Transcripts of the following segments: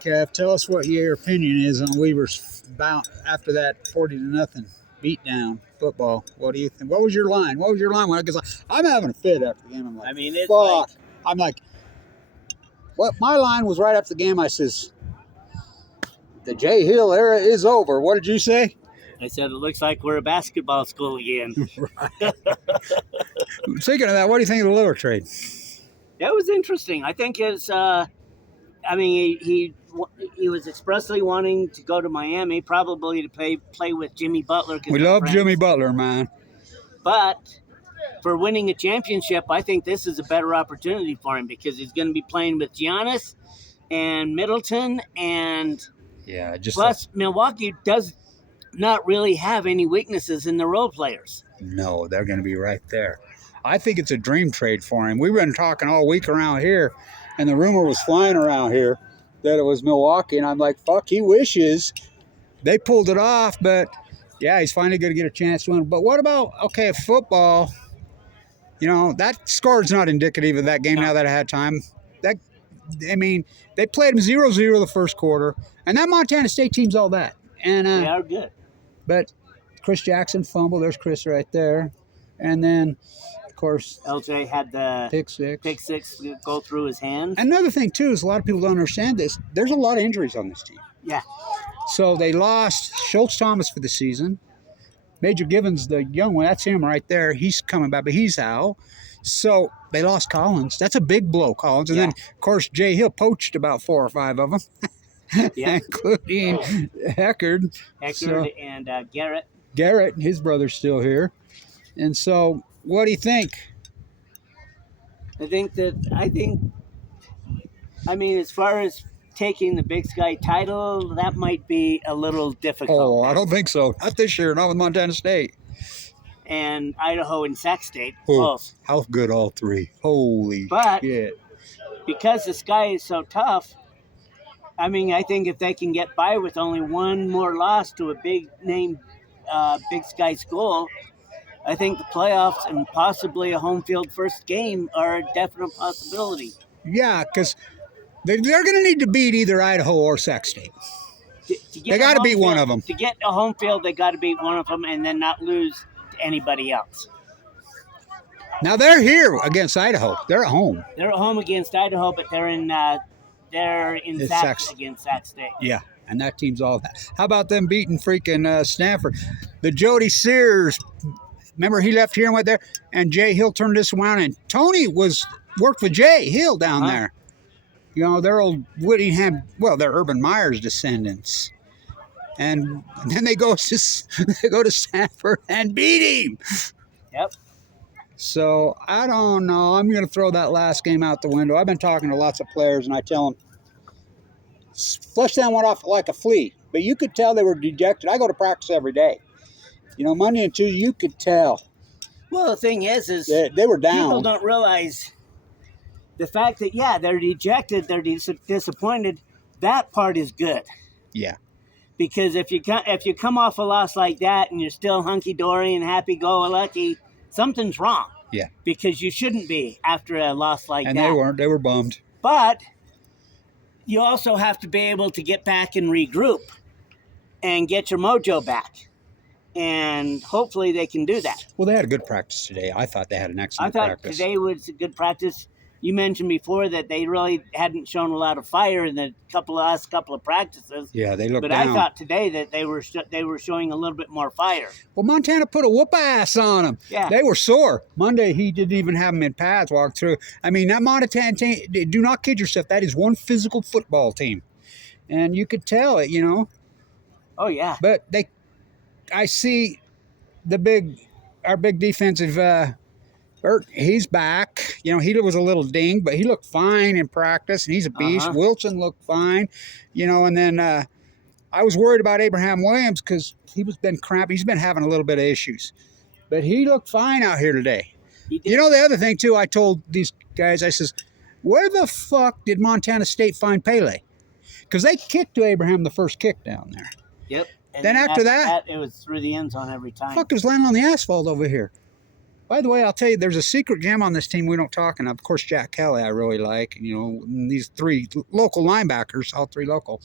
Kev, tell us what your opinion is on Weaver's bout after that 40-0 beatdown football. What do you think? What was your line? Because I'm having a fit after the game. I'm like, I mean, it's fuck. I'm like, what? My line was right after the game. I says, the Jay Hill era is over. What did you say? I said, it looks like we're a basketball school again. Right. Speaking of that, what do you think of the Lillard trade? That was interesting. I think it's, he was expressly wanting to go to Miami, probably to play with Jimmy Butler. We love Jimmy Butler, man. But for winning a championship, I think this is a better opportunity for him because he's going to be playing with Giannis and Middleton. And plus, Milwaukee does not really have any weaknesses in the role players. No, they're going to be right there. I think it's a dream trade for him. We've been talking all week around here, and the rumor was flying around here that it was Milwaukee, and I'm like, fuck, he wishes they pulled it off, but yeah, he's finally going to get a chance to win. But what about, football, that score's not indicative of that game now that I had time. They played them 0-0 the first quarter, and that Montana State team's all that. And they are good. But Chris Jackson fumbled. There's Chris right there. And then, of course, LJ had the pick six go through his hands. Another thing, too, is a lot of people don't understand this. There's a lot of injuries on this team. Yeah. So they lost Schultz Thomas for the season. Major Givens, the young one, that's him right there. He's coming back, but he's out. So they lost Collins. That's a big blow, Collins. And then, of course, Jay Hill poached about 4 or 5 of them. Yeah. Including Heckard. And Garrett. Garrett, his brother's still here. And so, what do you think? I mean, as far as taking the Big Sky title, that might be a little difficult. Oh, I don't think so. Not this year, not with Montana State. And Idaho and Sac State. Oh, how good all three. Holy shit. Because the Sky is so tough, I mean, I think if they can get by with only one more loss to a big-name Big Sky school, I think the playoffs and possibly a home field first game are a definite possibility. Yeah, because they're going to need to beat either Idaho or Sac State. They got to beat one of them. To get a home field, they got to beat one of them and then not lose to anybody else. Now, they're here against Idaho. They're at home. They're at home against Idaho, but they're in Sac against Sac State. Yeah, and that team's all that. How about them beating freaking Stanford? The Jody Sears, remember he left here and went there, and Jay Hill turned this around, and Tony worked with Jay Hill down there. They're old Whittingham, they're Urban Meyer's descendants. And then they go to Stanford and beat him. Yep. So, I don't know. I'm going to throw that last game out the window. I've been talking to lots of players, and I tell them, flush that one off like a flea. But you could tell they were dejected. I go to practice every day. Monday and Tuesday, you could tell. Well, the thing is they were down. People don't realize the fact that, they're dejected, they're disappointed. That part is good. Yeah. Because if you come off a loss like that and you're still hunky-dory and happy-go-lucky, something's wrong. Yeah. Because you shouldn't be after a loss like that. And they weren't. They were bummed. But you also have to be able to get back and regroup and get your mojo back. And hopefully they can do that. Well, they had a good practice today. I thought they had an excellent practice. I thought today was a good practice. You mentioned before that they really hadn't shown a lot of fire in the last couple of practices. Yeah, they looked But down. I thought today that they were showing a little bit more fire. Well, Montana put a whoop-ass on them. Yeah. They were sore. Monday, he didn't even have them in pads walk through. I mean, that Montana team, do not kid yourself, that is one physical football team. And you could tell it, Oh, yeah. But I see our big defensive Bert, he's back. He was a little dinged, but he looked fine in practice, and he's a beast. Wilson looked fine, and then I was worried about Abraham Williams because he's been cramped. He's been having a little bit of issues, but he looked fine out here today. The other thing, too, I told these guys, I says, where the fuck did Montana State find Pele? Because they kicked to Abraham the first kick down there. Yep. And then after that, it was through the end zone every time. Fuck, it was landing on the asphalt over here. By the way, I'll tell you, there's a secret gem on this team we don't talk enough. Of course, Jack Kelly I really like. You know, and these 3 local linebackers, all 3 local.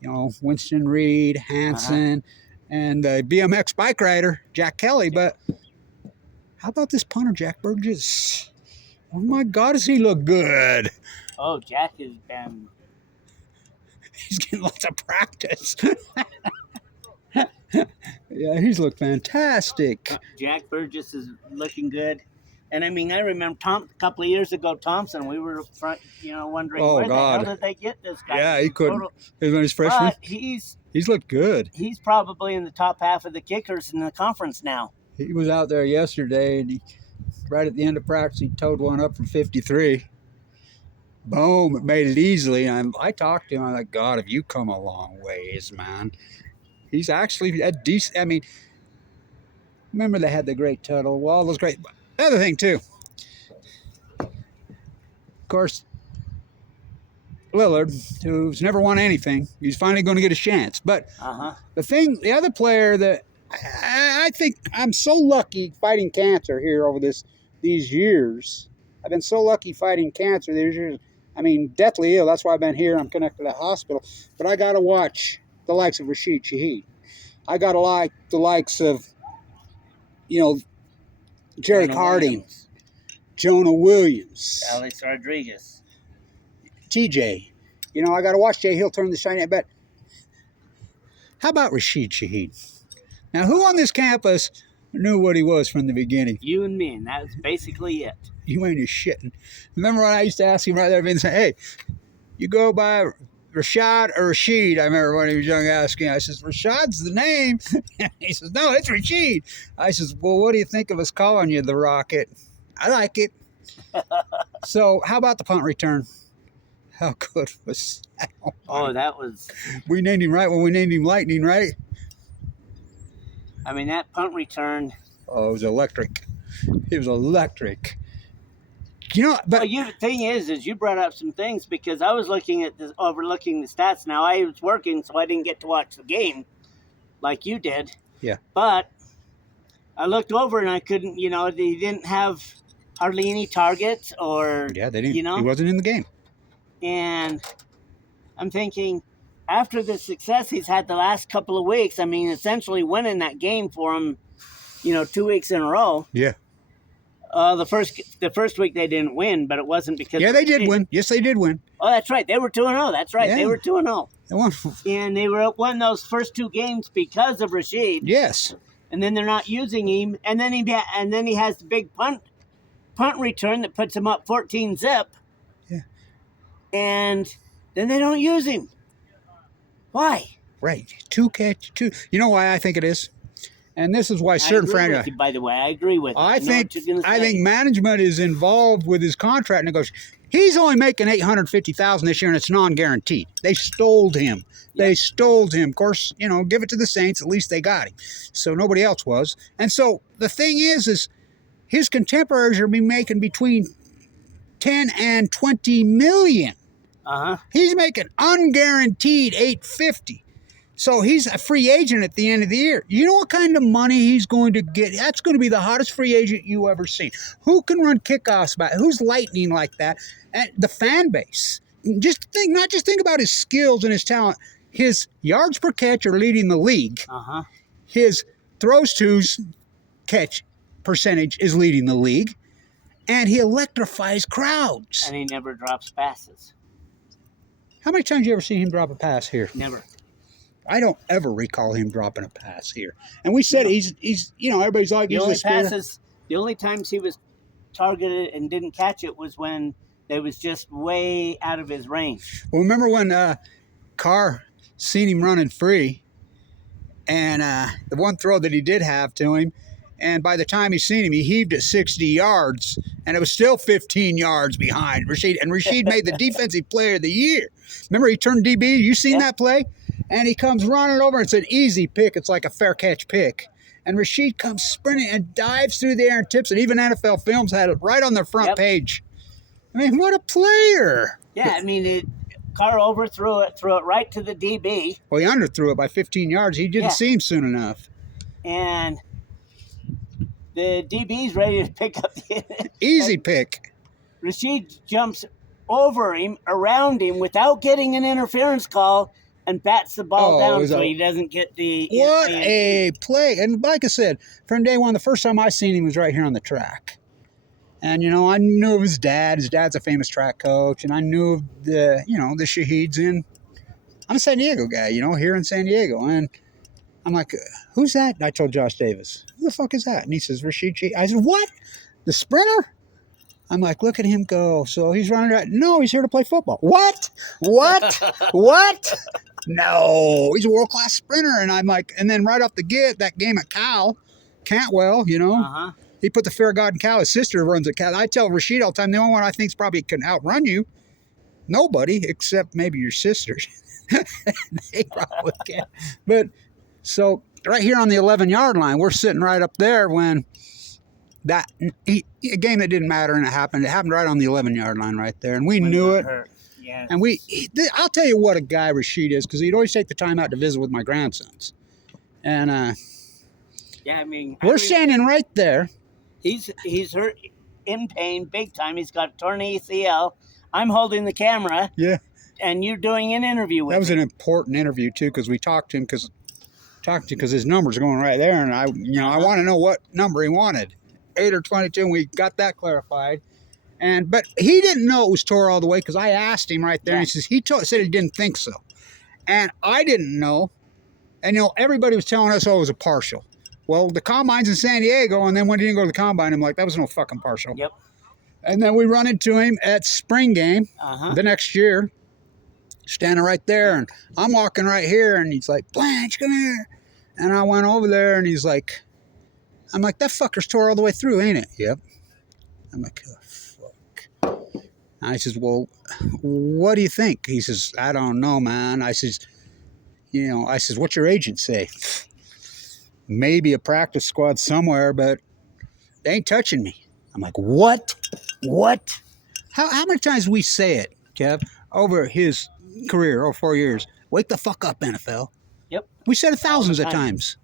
You know, Winston Reed, Hanson, and the BMX bike rider, Jack Kelly. But how about this punter, Jack Burgess? Oh, my God, does he look good? Oh, Jack has been... He's getting lots of practice. Yeah, he's looked fantastic. Jack Burgess is looking good. And, I mean, I remember a couple of years ago, Thompson, we were wondering where the hell did they get this guy? Yeah, he couldn't. It was when he's freshman. But he's looked good. He's probably in the top half of the kickers in the conference now. He was out there yesterday, and right at the end of practice, he towed one up from 53. Boom, it made it easily. And I talked to him. I'm like, God, have you come a long ways, man? He's actually a decent. I mean, remember they had the great Tuttle. Well, those great. Other thing, too. Of course, Lillard, who's never won anything, he's finally going to get a chance. But the other player that I think I'm so lucky fighting cancer here over these years. I've been so lucky fighting cancer these years. I mean, deathly ill. That's why I've been here. I'm connected to the hospital. But I got to watch the likes of Rashid Shaheed. I got to like the likes of, Jarek Harding, Jonah Williams, Alex Rodriguez, TJ. I got to watch Jay Hill turn the shiny. But how about Rashid Shaheed? Now, who on this campus knew what he was from the beginning? You and me, and that's basically it. You ain't just shitting. Remember when I used to ask him right there and say, hey, you go by Rashad or Rashid? I remember when he was young asking. I says, Rashad's the name. He says, no, it's Rashid. I says, well, what do you think of us calling you the Rocket? I like it. So how about the punt return? How good was that? Oh, that was... We named him right when we named him Lightning, right? I mean, that punt return... Oh, it was electric. It was electric. But the thing is you brought up some things because I was overlooking the stats. Now, I was working, so I didn't get to watch the game like you did. Yeah. But I looked over and I couldn't, they didn't have hardly any targets or... Yeah, they didn't. He wasn't in the game. And I'm thinking, after the success he's had the last couple of weeks, I mean, essentially winning that game for him, 2 weeks in a row. Yeah. The first week they didn't win, but it wasn't because... Yeah, they did win. Yes, they did win. Oh, that's right. They were 2-0. That's right. Yeah. They were 2-0. They won. And they won those first 2 games because of Rashid. Yes. And then they're not using him. And then he has the big punt return that puts him up 14-zip. Yeah. And then they don't use him. Why? Right. 2 catch, 2. You know why I think it is? And this is why certain franchises. By the way, I agree with you. I think management is involved with his contract negotiation. He's only making $850,000 this year, and it's non-guaranteed. They stole him. Yep. They stole him. Of course, give it to the Saints. At least they got him. So nobody else was. And so the thing is his contemporaries are making between 10 and 20 million. He's making unguaranteed $850. So he's a free agent at the end of the year. You know what kind of money he's going to get? That's going to be the hottest free agent you ever seen. Who can run kickoffs back? Who's lightning like that? And the fan base. Not just think about his skills and his talent. His yards per catch are leading the league. His throws to's catch percentage is leading the league. And he electrifies crowds. And he never drops passes. How many times have you ever seen him drop a pass here? Never. I don't ever recall him dropping a pass here. And we said he's everybody's like... The only times he was targeted and didn't catch it was when it was just way out of his range. Well, remember when Carr seen him running free, and the one throw that he did have to him, and by the time he seen him, he heaved it 60 yards, and it was still 15 yards behind Rashid. And Rashid made the defensive player of the year. Remember, he turned DB? You seen that play? And he comes running over. It's an easy pick. It's like a fair catch pick. And Rashid comes sprinting and dives through the air and tips it. Even NFL Films had it right on their front page. I mean, what a player. Yeah, I mean, Carr overthrew it, threw it right to the DB. Well, he underthrew it by 15 yards. He didn't see him soon enough. And the DB's ready to pick up the Easy pick. Rashid jumps over him, around him, without getting an interference call, and bats the ball down so he doesn't get the... What a play. And like I said, from day one, the first time I seen him was right here on the track. And, you know, I knew of his dad. His dad's a famous track coach. And I knew of the, you know, the Shaheeds in... I'm a San Diego guy, you know, here in San Diego. And I'm like, who's that? And I told Josh Davis, who the fuck is that? And he says, Rashid Shaheed. I said, what? The sprinter? I'm like, look at him go. So he's running around. No, he's here to play football. What? What? No, he's a world-class sprinter. And I'm like, and then right off the get, that game at Cantwell, you know, he put the fear of God in Cal. His sister runs at Cal. I tell Rashid all the time, the only one I think probably can outrun you, nobody except maybe your sisters. They probably can. But so right here on the 11-yard line, we're sitting right up there when a game that didn't matter, and it happened right on the 11-yard line right there, and we knew it. Yes. And I'll tell you what a guy Rashid is, because he'd always take the time out to visit with my grandsons. And yeah, I mean, we're standing right there. He's hurt, in pain, big time. He's got torn ACL. I'm holding the camera. Yeah. And you're doing an interview with him. That was an important interview too, because we talked to him because his number's going right there, and I want to know what number he wanted, 8 or 22, and we got that clarified. But he didn't know it was tore all the way, because I asked him right there, and he says said he didn't think so, and I didn't know. And you know, everybody was telling us, oh, it was a partial. Well, the combine's in San Diego, and then when he didn't go to the combine, I'm like, that was no fucking partial. Yep. And then we run into him at spring game the next year, standing right there, and I'm walking right here, and he's like, Blanch, come here. And I went over there, and he's like, I'm like, that fucker's tore all the way through, ain't it? Yep. I'm like, oh, fuck. And I says, well, what do you think? He says, I don't know, man. I says, what's your agent say? Maybe a practice squad somewhere, but they ain't touching me. I'm like, what? How many times we say it, Kev, over his career, over 4 years? Wake the fuck up, NFL. Yep. We said it thousands of times.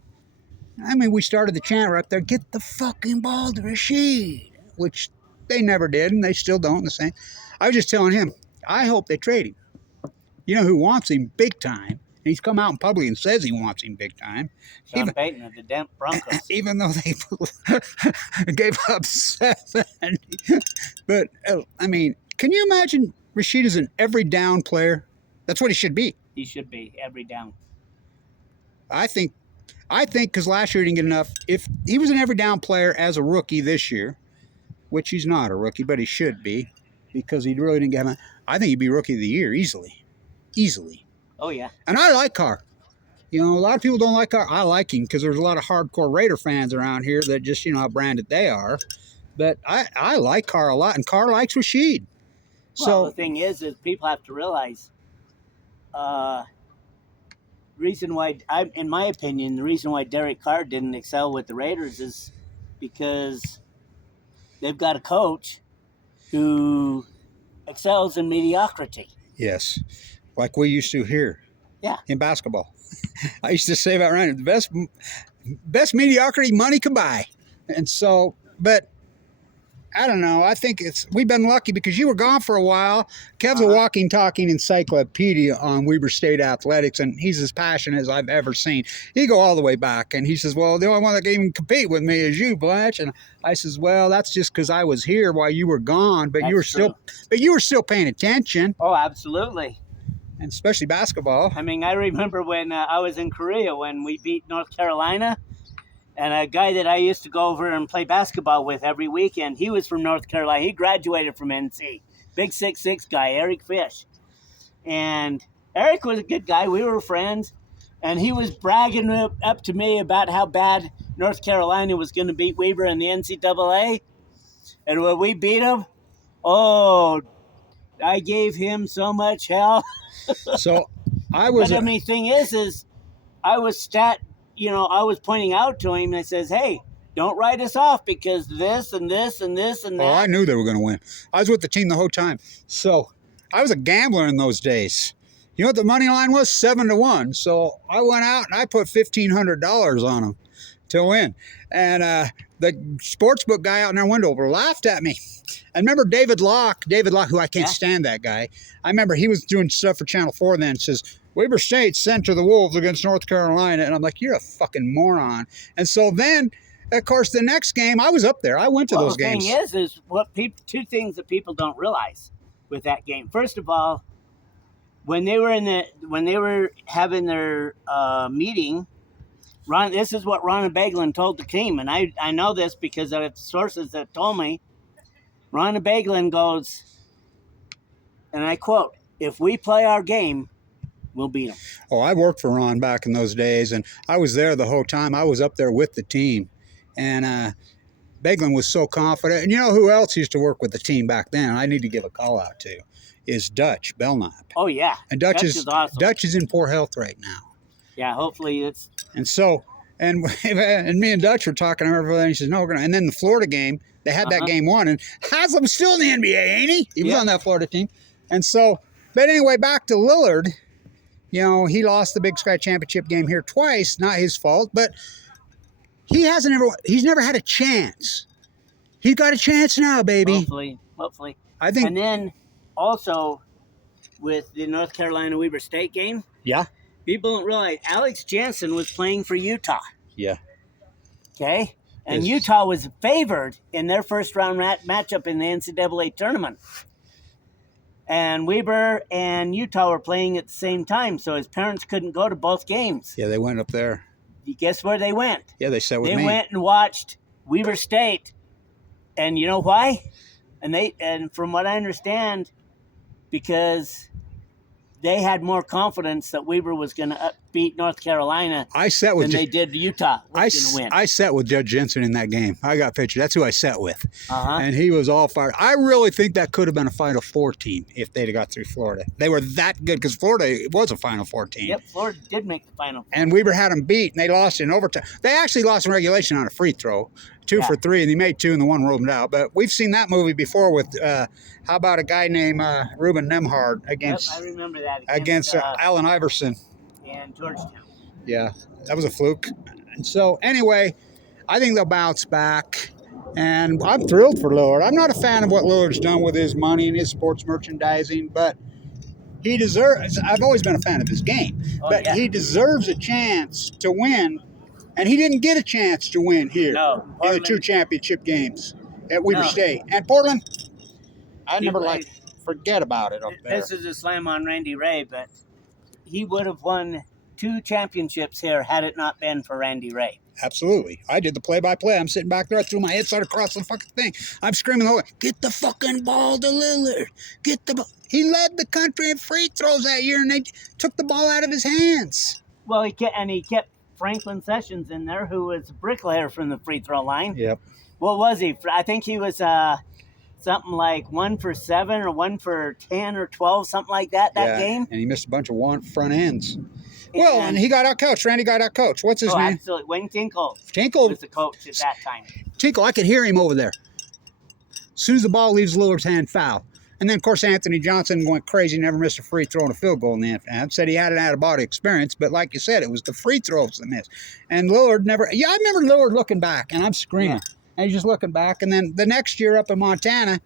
I mean, we started the chant right there, get the fucking ball to Rashid, which they never did, and they still don't. The same. I was just telling him, I hope they trade him. You know who wants him big time? He's come out in public and says he wants him big time. Sean Payton of the Denver Broncos. Even though they gave up 7. But, I mean, can you imagine Rashid is an every down player? That's what he should be. He should be, every down. I think because last year he didn't get enough. If he was an every down player as a rookie this year, which he's not a rookie, but he should be, because he really didn't get enough, I think he'd be rookie of the year easily. Oh, yeah. And I like Carr. You know, a lot of people don't like Carr. I like him because there's a lot of hardcore Raider fans around here that just, you know, how branded they are. But I like Carr a lot, and Carr likes Rashid. Well, the thing is people have to realize, reason why, in my opinion, the reason why Derek Carr didn't excel with the Raiders is because they've got a coach who excels in mediocrity. Yes. Like we used to here. Yeah. In basketball. I used to say about Ryan, the best mediocrity money can buy. And so, but I don't know. I think we've been lucky because you were gone for a while. Kev's a walking, talking encyclopedia on Weber State athletics, and he's as passionate as I've ever seen. He go all the way back, and he says, well, the only one that can even compete with me is you, Blanch. And I says, well, that's just because I was here while you were gone, but you were still paying attention. Oh, absolutely. And especially basketball. I mean, I remember when I was in Korea when we beat North Carolina, and a guy that I used to go over and play basketball with every weekend, he was from North Carolina. He graduated from NC. Big 6'6" guy, Eric Fish. And Eric was a good guy. We were friends. And he was bragging up to me about how bad North Carolina was going to beat Weber in the NCAA. And when we beat him, oh, I gave him so much hell. So I was... But the thing is I was pointing out to him, and I says, hey, don't write us off because this and this and this and that. Oh, I knew they were going to win. I was with the team the whole time. So I was a gambler in those days. You know what the money line was? 7-1. So I went out and I put $1,500 on them. to win. And the sportsbook guy out in our window laughed at me. I remember David Locke, who I can't stand that guy. I remember he was doing stuff for Channel 4 then, says, Weber State sent to the Wolves against North Carolina. And I'm like, you're a fucking moron. And so then, of course, the next game, I was up there. I went to those games. The thing is what two things that people don't realize with that game. First of all, when they were having their meeting, this is what Ron Bagelin told the team, and I know this because I have sources that told me. Ron Bagelin goes, and I quote, "If we play our game, we'll beat them." Oh, I worked for Ron back in those days, and I was there the whole time. I was up there with the team, and Bagelin was so confident. And you know who else used to work with the team back then? I need to give a call out to is Dutch Belknap. Oh yeah, and Dutch is awesome. Dutch is in poor health right now. Yeah, hopefully it's. And so, and me and Dutch were talking to her, and he says, "No, we're gonna." And then the Florida game, they had that game won, and Haslam's still in the NBA, ain't he? He was on that Florida team, and so. But anyway, back to Lillard. You know, he lost the Big Sky Championship game here twice. Not his fault, but he's never had a chance. He's got a chance now, baby. Hopefully. I think. And then also with the North Carolina Weber State game. Yeah. People don't realize Alex Jansen was playing for Utah. Yeah. Okay? And Utah was favored in their first round matchup in the NCAA tournament. And Weber and Utah were playing at the same time, so his parents couldn't go to both games. Yeah, they went up there. Guess where they went? Yeah, they sat with me. They went and watched Weber State. And you know why? And from what I understand, because they had more confidence that Weber was going to beat North Carolina than they did Utah was going to win. I sat with Judge Jensen in that game. I got pictures. That's who I sat with. And he was all fired. I really think that could have been a Final Four team if they'd have got through Florida. They were that good because Florida was a Final Four team. Yep, Florida did make the Final Four. And Weber had them beat, and they lost in overtime. They actually lost in regulation on a free throw. 2 for 3, and they made 2, and the one rolled them out. But we've seen that movie before with, how about a guy named Ruben Nemhard against I remember that. Against Allen Iverson. And Georgetown. Yeah, that was a fluke. And so, anyway, I think they'll bounce back. And I'm thrilled for Lillard. I'm not a fan of what Lillard's done with his money and his sports merchandising, but he deserves – I've always been a fan of his game. He deserves a chance to win. And he didn't get a chance to win here in the 2 championship games at Weber State. And Portland, forget about it up there. This is a slam on Randy Ray, but he would have won 2 championships here had it not been for Randy Ray. Absolutely. I did the play-by-play. I'm sitting back there. I threw my headset across the fucking thing. I'm screaming, get the fucking ball to Lillard. Get the ball. He led the country in free throws that year, and they took the ball out of his hands. Well, he kept Franklin Sessions in there, who was a bricklayer from the free throw line. Yep. What was he? I think he was something like 1 for 7 or 1 for 10 or 12, something like that game. And he missed a bunch of front ends. And he got out coached. Randy got out coached. What's his name? Absolutely. Wayne Tinkle. Tinkle was the coach at that time. Tinkle, I could hear him over there. As soon as the ball leaves Lillard's hand, foul. And then, of course, Anthony Johnson went crazy, never missed a free throw and a field goal in the end. Said he had an out-of-body experience, but like you said, it was the free throws that missed. And Lillard never – I remember Lillard looking back, and I'm screaming. And he's just looking back. And then the next year up in Montana,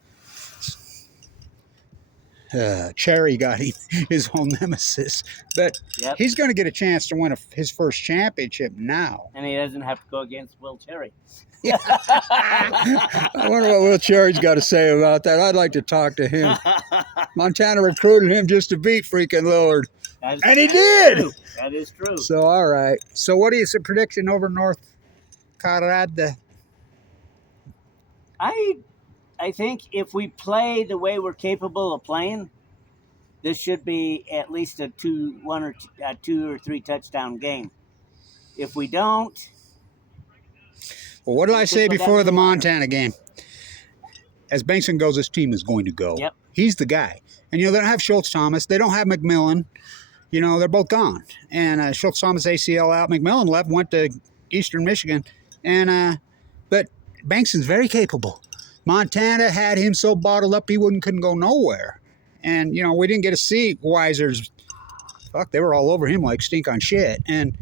Cherry got his whole nemesis. But he's going to get a chance to win his first championship now. And he doesn't have to go against Will Cherry. I wonder what Will Cherry's got to say about that. I'd like to talk to him. Montana recruited him just to beat freaking Lillard. And he did. True. That is true. So, all right. So, what is the prediction over North Colorado? I think if we play the way we're capable of playing, this should be at least a 2 or 3 touchdown game. If we don't... Well, what did I say before the Montana game? As Bankson goes, this team is going to go. Yep. He's the guy. And, they don't have Schultz-Thomas. They don't have McMillan. They're both gone. And Schultz-Thomas ACL out. McMillan left, went to Eastern Michigan. And but Bankson's very capable. Montana had him so bottled up he couldn't go nowhere. And, we didn't get to see Weiser's. Fuck, they were all over him like stink on shit. And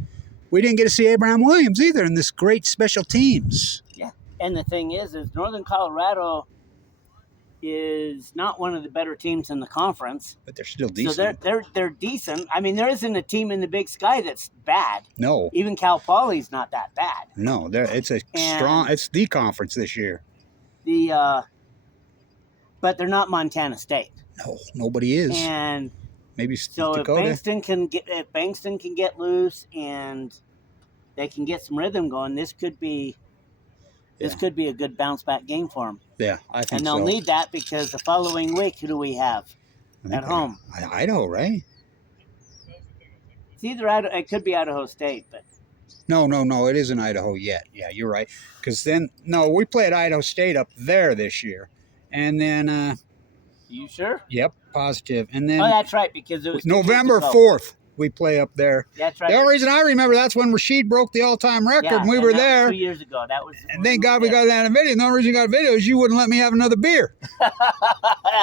we didn't get to see Abraham Williams either in this great special teams. Yeah, and the thing is Northern Colorado is not one of the better teams in the conference, but they're still decent. So they're decent. I mean, there isn't a team in the Big Sky that's bad. No, even Cal Poly's not that bad. No, it's it's the conference this year. But they're not Montana State. No, nobody is. And maybe so Dakota. if Bankston can get loose and they can get some rhythm going, this could be a good bounce back game for them. Yeah, I think so. And they'll need that because the following week, who do we have at home? Idaho, right? It's either Idaho. It could be Idaho State, but no, it isn't Idaho yet. Yeah, you're right. Because we played Idaho State up there this year, and then. You sure? Yep, positive. And then that's right, because it was November 4th. We play up there. That's right. The only reason I remember that's when Rashid broke the all-time record, and we were there. 2 years ago. That was. And thank God we got that in a video. And the only reason we got a video is you wouldn't let me have another beer.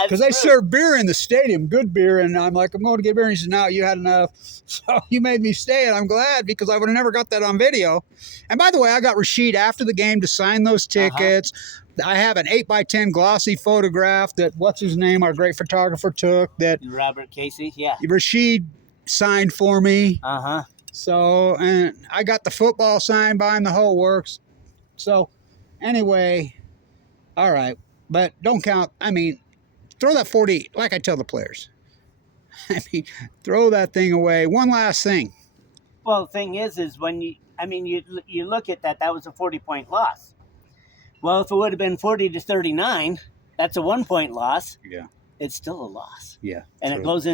Because they served beer in the stadium, good beer. And I'm like, I'm going to get beer. And he said, no, you had enough. So you made me stay, and I'm glad because I would have never got that on video. And by the way, I got Rashid after the game to sign those tickets. I have an 8x10 glossy photograph that, what's his name, our great photographer took. That Robert Casey, yeah. Rashid signed for me. So, and I got the football signed by him, the whole works. So, anyway, all right. But don't count. I mean, throw that 40, like I tell the players. I mean, throw that thing away. One last thing. Well, the thing is when you look at that was a 40-point loss. Well, if it would have been 40-39, that's a 1-point loss. Yeah. It's still a loss. Yeah. And it goes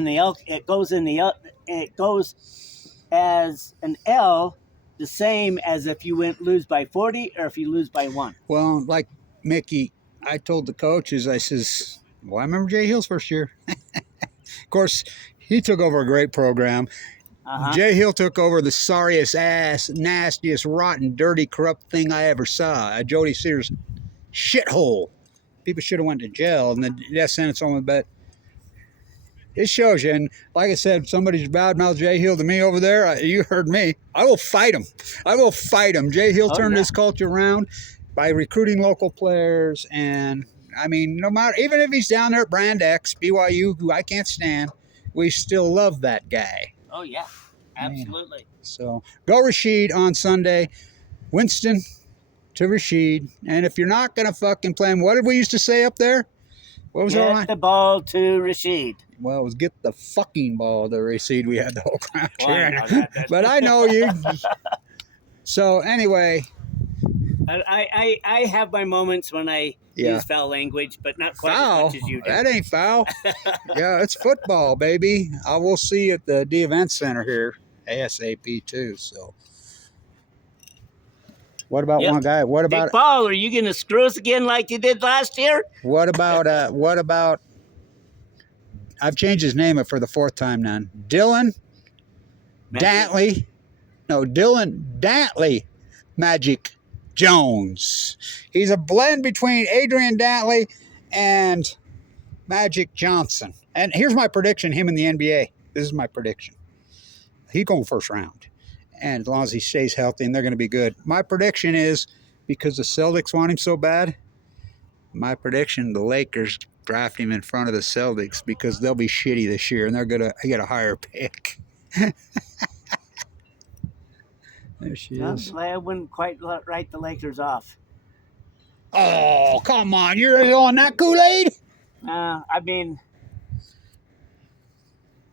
as an L, the same as if you lose by 40 or if you lose by 1. Well, like Mickey, I told the coaches, I says, well, I remember Jay Hill's first year. Of course, he took over a great program. Jay Hill took over the sorriest ass, nastiest, rotten, dirty, corrupt thing I ever saw. A Jody Sears shithole. People should have went to jail, and the death sentence on, but it shows you. And like I said, somebody's badmouthed Jay Hill to me over there. You heard me. I will fight him. I will fight him. Jay Hill turned this culture around by recruiting local players. And, I mean, no matter, even if he's down there at Brand X, BYU, who I can't stand, we still love that guy. Oh, yeah. Absolutely. Man. So, go Rashid on Sunday. Winston to Rashid. And if you're not going to fucking play him, what did we used to say up there? What was Get the ball to Rashid. Well, it was get the fucking ball to Rashid. We had the whole crowd cheering. But I know you. So, anyway. I have my moments when I use foul language, but not quite as much as you do. That ain't foul. Yeah, it's football, baby. I will see you at the D Event Center here, ASAP too. So, what about one guy? What about Big Paul? Are you going to screw us again like you did last year? What about? I've changed his name for the 4th time now. Dillion Dantley. No, Dillion Dantley Magic Jones. He's a blend between Adrian Dantley and Magic Johnson. And here's my prediction, him in the NBA. This is my prediction. He's going first round. And as long as he stays healthy, and they're going to be good. My prediction is, because the Celtics want him so bad, my prediction, the Lakers draft him in front of the Celtics because they'll be shitty this year, and they're going to get a higher pick. There she is. I wouldn't quite write the Lakers off. Oh, come on. You're on that Kool-Aid? I mean,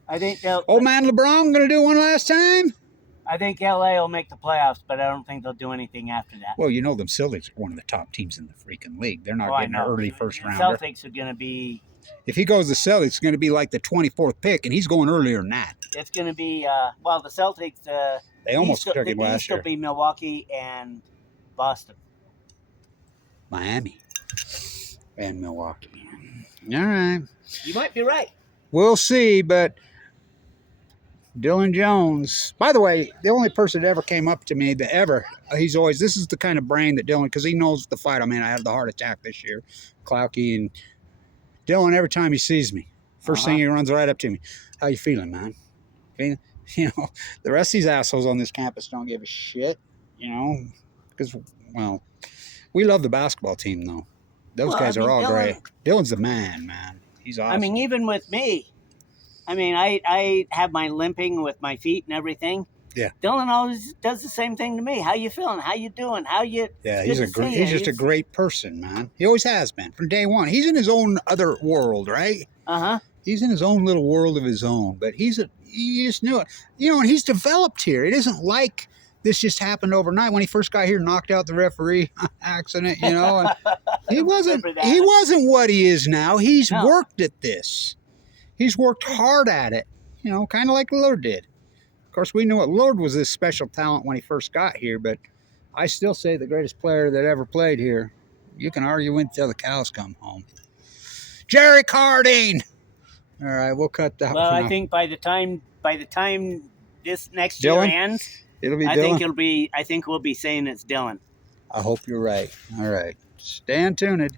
I think they'll... Old man LeBron going to do one last time? I think LA will make the playoffs, but I don't think they'll do anything after that. Well, you know them Celtics are one of the top teams in the freaking league. They're not getting an early first rounder. Celtics are going to be... If he goes to Celtics, it's going to be like the 24th pick, and he's going earlier than that. It's going to be, the Celtics... they almost took him last year. It'll be Milwaukee and Boston. Miami and Milwaukee. All right. You might be right. We'll see, but Dillion Jones. By the way, the only person that ever came up to me he's always, this is the kind of brain that Dillion, because he knows the fight I'm in. I had the heart attack this year. Clouky and Dillion, every time he sees me, first thing he runs right up to me. How you feeling, man? You know, the rest of these assholes on this campus don't give a shit, you know, because, well, we love the basketball team, though. Those guys are all great. Dillon's the man. He's awesome. I mean, even with me, I mean, I have my limping with my feet and everything. Yeah. Dillon always does the same thing to me. How you feeling? How you doing? How you? Yeah, he's just a great person, man. He always has been from day one. He's in his own other world, right? He's in his own little world of his own, but he just knew it. You know, and he's developed here. It isn't like this just happened overnight. When he first got here, knocked out the referee accident, you know. And he wasn't what he is now. He's worked at this. He's worked hard at it, you know, kind of like Lillard did. Of course, we knew what Lillard was this special talent when he first got here, but I still say the greatest player that ever played here. You can argue until the cows come home. Jerry Carding. All right, we'll cut that. Well, I think by the time this next year ends, it'll be Dillon. I think we'll be saying it's Dillon. I hope you're right. All right, stay tuned.